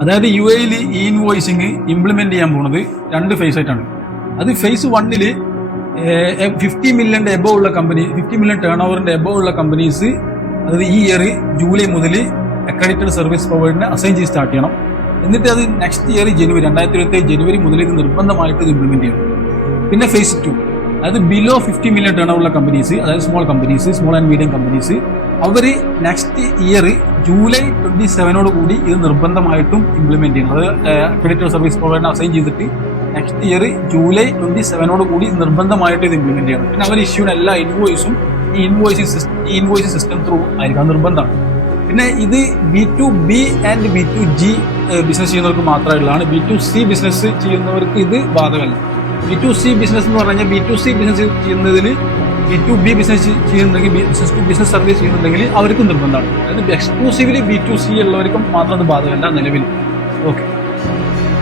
അതായത് യു എയിൽ E invoicing implement ചെയ്യാൻ പോകുന്നത് 2 ഫേസ് ആയിട്ടാണ്. അത് ഫേസ് 1 50 മില്യൺ എബോവ് ഉള്ള കമ്പനി, 50 മില്യൺ ടേൺ ഓവറിന്റെ എബോവ് ഉള്ള കമ്പനീസ് അതായത് ഈ ഇയർ ജൂലൈ മുതൽ അക്രഡിറ്റഡ് സർവീസ് പ്രൊവൈഡറിനെ അസൈൻ ചെയ്ത് സ്റ്റാർട്ട് ചെയ്യണം. എന്നിട്ട് അത് നെക്സ്റ്റ് ഇയർ 2027 ജനുവരി മുതൽ ഇത് നിർബന്ധമായിട്ട് ഇത് ഇംപ്ലിമെന്റ് ചെയ്യണം. പിന്നെ ഫേസ് 2 അതായത് ബിലോ 50 മില്യൺ ടേൺ ഓവറുള്ള കമ്പനീസ്, അതായത് സ്മോൾ ആൻഡ് മീഡിയം കമ്പനീസ്, അവർ നെക്സ്റ്റ് ഇയർ ജൂലൈ 27 കൂടി ഇത് നിർബന്ധമായിട്ടും ഇംപ്ലിമെന്റ് ചെയ്യണം. അത് അക്രഡിറ്റഡ് സർവീസ് പ്രൊവൈഡറിനെ അസൈൻ ചെയ്തിട്ട് നെക്സ്റ്റ് ഇയർ ജൂലൈ 27 കൂടി നിർബന്ധമായിട്ട് ഇത് ഇംപ്ലിമെന്റ് ചെയ്യണം. പിന്നെ അവർ ഇഷ്യൂഡ് എല്ലാ ഇൻവോയ്സും ഈ ഇൻവോയ്സിംഗ് സിസ്റ്റം ത്രൂ ആയിരിക്കും, നിർബന്ധമാണ്. പിന്നെ ഇത് B2B ആൻഡ് B2G ബിസിനസ് ചെയ്യുന്നവർക്ക് മാത്രമുള്ളതാണ്. B2C ബിസിനസ് ചെയ്യുന്നവർക്ക് ഇത് ബാധകമല്ല. B2C ബിസിനസ് എന്ന് പറഞ്ഞാൽ B2C ബിസിനസ് ചെയ്യുന്നതിന് B2B ബിസിനസ് ചെയ്യുന്നുണ്ടെങ്കിൽ, ബിസിനസ് ടു ബിസിനസ് സർവീസ് ചെയ്യുന്നുണ്ടെങ്കിൽ അവർക്കും നിർബന്ധമാണ്. അതായത് എക്സ്ക്ലൂസീവ്ലി B2C ഉള്ളവർക്കും മാത്രം അത് ബാധകമല്ല നിലവിൽ. ഓക്കെ.